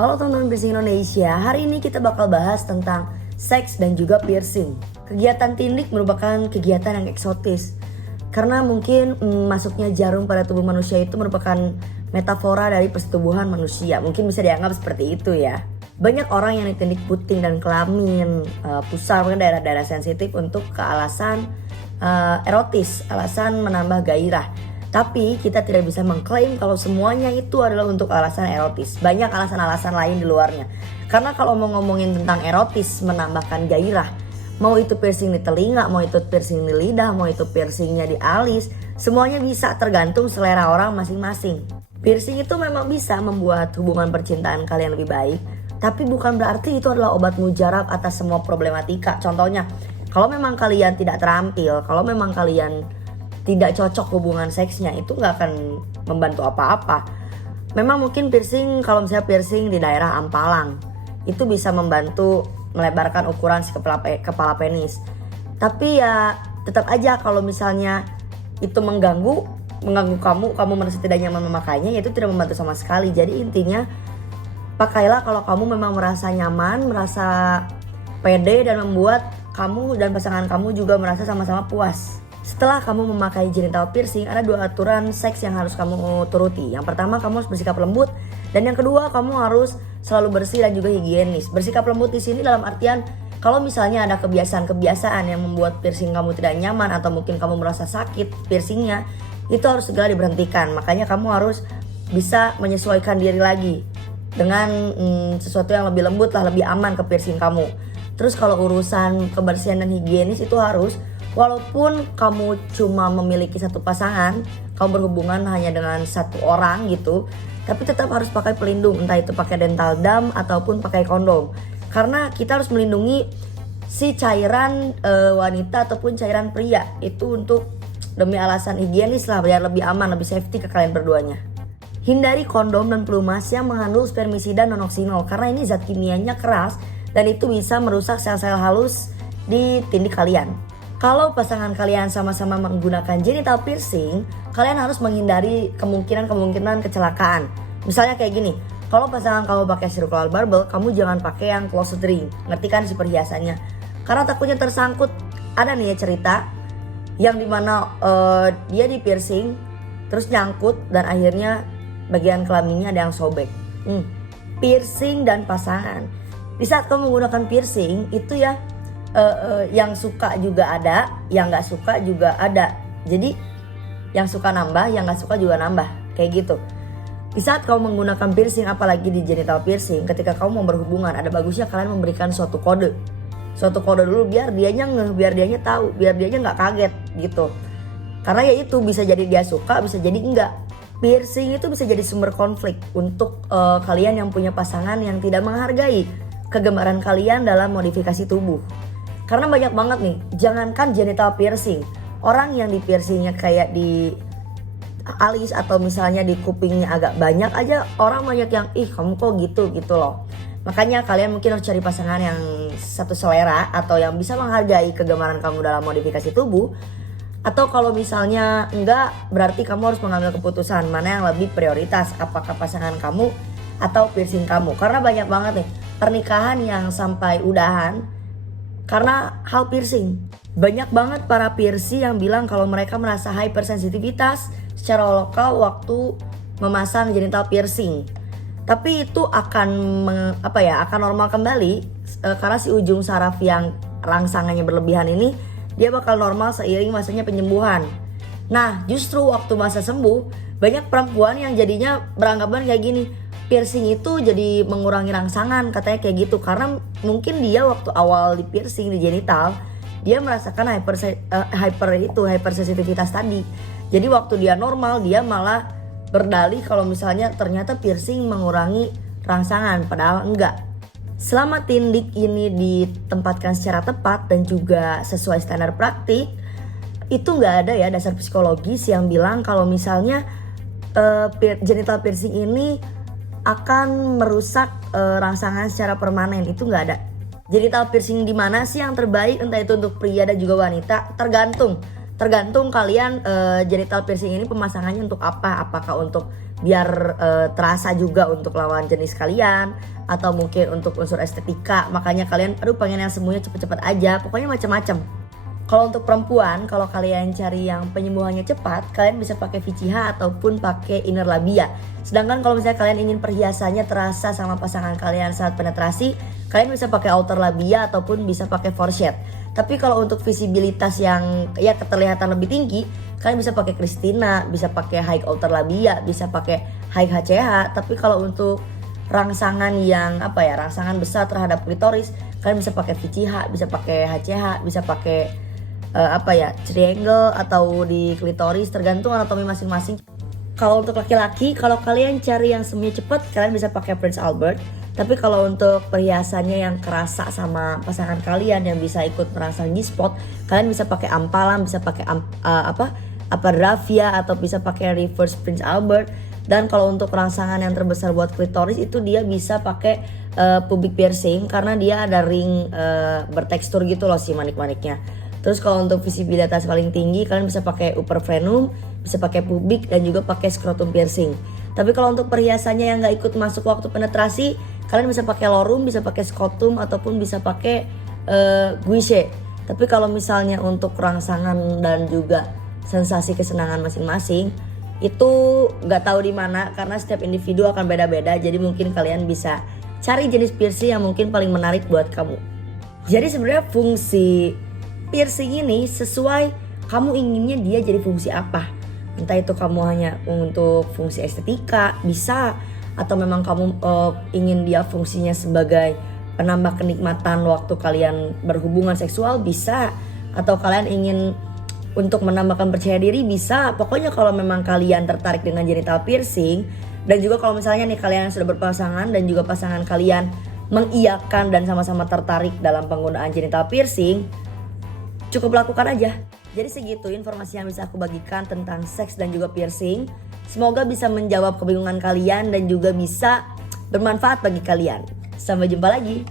Halo teman-teman Piercing Indonesia, hari ini kita bakal bahas tentang seks dan juga piercing. Kegiatan tindik merupakan kegiatan yang eksotis karena mungkin masuknya jarum pada tubuh manusia itu merupakan metafora dari persetubuhan manusia. Mungkin bisa dianggap seperti itu ya. Banyak orang yang ditindik puting dan kelamin, pusar, mungkin daerah-daerah sensitif untuk alasan erotis, alasan menambah gairah. Tapi kita tidak bisa mengklaim kalau semuanya itu adalah untuk alasan erotis. Banyak alasan-alasan lain di luarnya. Karena kalau mau ngomongin tentang erotis menambahkan gairah, mau itu piercing di telinga, mau itu piercing di lidah, mau itu piercingnya di alis, semuanya bisa, tergantung selera orang masing-masing. Piercing itu memang bisa membuat hubungan percintaan kalian lebih baik, tapi bukan berarti itu adalah obat mujarab atas semua problematika. Contohnya, kalau memang kalian tidak terampil, kalau memang kalian tidak cocok hubungan seksnya, itu nggak akan membantu apa-apa. Memang mungkin piercing, kalau misalnya piercing di daerah ampalang, itu bisa membantu melebarkan ukuran si kepala penis. Tapi ya tetap aja kalau misalnya itu mengganggu kamu merasa tidak nyaman memakainya, ya itu tidak membantu sama sekali. Jadi intinya pakailah kalau kamu memang merasa nyaman, merasa pede, dan membuat kamu dan pasangan kamu juga merasa sama-sama puas. Setelah kamu memakai genital piercing, ada 2 aturan seks yang harus kamu turuti. Yang pertama, kamu harus bersikap lembut, dan yang kedua, kamu harus selalu bersih dan juga higienis. Bersikap lembut di sini dalam artian kalau misalnya ada kebiasaan-kebiasaan yang membuat piercing kamu tidak nyaman atau mungkin kamu merasa sakit piercingnya, itu harus segera diberhentikan. Makanya kamu harus bisa menyesuaikan diri lagi dengan sesuatu yang lebih lembut lah, lebih aman ke piercing kamu. Terus kalau urusan kebersihan dan higienis itu harus, walaupun kamu cuma memiliki satu pasangan, kamu berhubungan hanya dengan satu orang gitu, tapi tetap harus pakai pelindung, entah itu pakai dental dam ataupun pakai kondom. Karena kita harus melindungi si cairan wanita ataupun cairan pria itu untuk demi alasan higienis lah, biar lebih aman, lebih safety ke kalian berduanya. Hindari kondom dan pelumas yang mengandung spermisida nonoksinol karena ini zat kimianya keras dan itu bisa merusak sel-sel halus di tindik kalian. Kalau pasangan kalian sama-sama menggunakan genital piercing, kalian harus menghindari kemungkinan kecelakaan. Misalnya kayak gini, kalau pasangan kamu pakai circular barbel, kamu jangan pakai yang closed ring. Ngerti kan si perhiasannya? Karena takutnya tersangkut. Ada nih ya cerita yang dimana dia di piercing, terus nyangkut dan akhirnya bagian kelaminnya ada yang sobek. Piercing dan pasangan. Di saat kamu menggunakan piercing, itu ya yang suka juga ada, yang nggak suka juga ada. Jadi yang suka nambah, yang nggak suka juga nambah, kayak gitu. Di saat kamu menggunakan piercing, apalagi di genital piercing, ketika kamu mau berhubungan, ada bagusnya kalian memberikan suatu kode dulu biar dianya ngeh, biar dianya tahu, biar dianya nggak kaget gitu. Karena ya itu bisa jadi dia suka, bisa jadi enggak. Piercing itu bisa jadi sumber konflik untuk kalian yang punya pasangan yang tidak menghargai kegemaran kalian dalam modifikasi tubuh. Karena banyak banget nih, jangankan genital piercing, orang yang di piercingnya kayak di alis atau misalnya di kupingnya agak banyak aja, orang banyak yang ih kamu kok gitu loh. Makanya kalian mungkin harus cari pasangan yang satu selera atau yang bisa menghargai kegemaran kamu dalam modifikasi tubuh. Atau kalau misalnya enggak, berarti kamu harus mengambil keputusan mana yang lebih prioritas, apakah pasangan kamu atau piercing kamu. Karena banyak banget nih pernikahan yang sampai udahan karena hal piercing. Banyak banget para piercing yang bilang kalau mereka merasa hypersensitivitas secara lokal waktu memasang genital piercing. Tapi itu akan akan normal kembali karena si ujung saraf yang rangsangannya berlebihan ini dia bakal normal seiring masanya penyembuhan. Nah, justru waktu masa sembuh, banyak perempuan yang jadinya beranggapan kayak gini, piercing itu jadi mengurangi rangsangan, katanya kayak gitu. Karena mungkin dia waktu awal di piercing di genital, dia merasakan hypersensitivitas tadi. Jadi waktu dia normal, dia malah berdalih kalau misalnya ternyata piercing mengurangi rangsangan, padahal enggak. Selama tindik ini ditempatkan secara tepat dan juga sesuai standar praktik, itu nggak ada ya dasar psikologis yang bilang kalau misalnya genital piercing ini akan merusak rangsangan secara permanen. Itu nggak ada. Genital piercing di mana sih yang terbaik, entah itu untuk pria dan juga wanita, tergantung kalian genital piercing ini pemasangannya untuk apa. Apakah untuk biar terasa juga untuk lawan jenis kalian, atau mungkin untuk unsur estetika, makanya kalian aduh pengen yang semuanya cepet-cepet aja, pokoknya macam-macam. Kalau untuk perempuan, kalau kalian cari yang penyembuhannya cepat, kalian bisa pakai VCH ataupun pakai inner labia. Sedangkan kalau misalnya kalian ingin perhiasannya terasa sama pasangan kalian saat penetrasi, kalian bisa pakai outer labia ataupun bisa pakai foresheet. Tapi kalau untuk visibilitas yang ya keterlihatan lebih tinggi, kalian bisa pakai Christina, bisa pakai high outer labia, bisa pakai high HCH. Tapi kalau untuk rangsangan yang rangsangan besar terhadap klitoris, kalian bisa pakai VCH, bisa pakai HCH, bisa pakai triangle atau di klitoris, tergantung anatomi masing-masing. Kalau untuk laki-laki, kalau kalian cari yang semuanya cepat, kalian bisa pakai Prince Albert. Tapi kalau untuk perhiasannya yang kerasa sama pasangan kalian yang bisa ikut merangsang G-spot, kalian bisa pakai Ampalam, bisa pakai Raffia, atau bisa pakai reverse Prince Albert. Dan kalau untuk rangsangan yang terbesar buat klitoris itu dia bisa pakai pubic piercing, karena dia ada ring bertekstur gitu loh si manik-maniknya. Terus kalau untuk visibilitas paling tinggi, kalian bisa pakai upper frenum, bisa pakai pubic, dan juga pakai scrotum piercing. Tapi kalau untuk perhiasannya yang nggak ikut masuk waktu penetrasi, kalian bisa pakai lorum, bisa pakai scrotum, ataupun bisa pakai guiche. Tapi kalau misalnya untuk rangsangan dan juga sensasi kesenangan masing-masing, itu nggak tahu di mana karena setiap individu akan beda-beda. Jadi mungkin kalian bisa cari jenis piercing yang mungkin paling menarik buat kamu. Jadi sebenarnya fungsi piercing ini sesuai kamu inginnya dia jadi fungsi apa. Entah itu kamu hanya untuk fungsi estetika bisa, atau memang kamu ingin dia fungsinya sebagai penambah kenikmatan waktu kalian berhubungan seksual bisa, atau kalian ingin untuk menambahkan percaya diri bisa. Pokoknya kalau memang kalian tertarik dengan genital piercing, dan juga kalau misalnya nih kalian sudah berpasangan dan juga pasangan kalian mengiyakan dan sama-sama tertarik dalam penggunaan genital piercing, cukup lakukan aja. Jadi segitu informasi yang bisa aku bagikan tentang seks dan juga piercing. Semoga bisa menjawab kebingungan kalian dan juga bisa bermanfaat bagi kalian. Sampai jumpa lagi.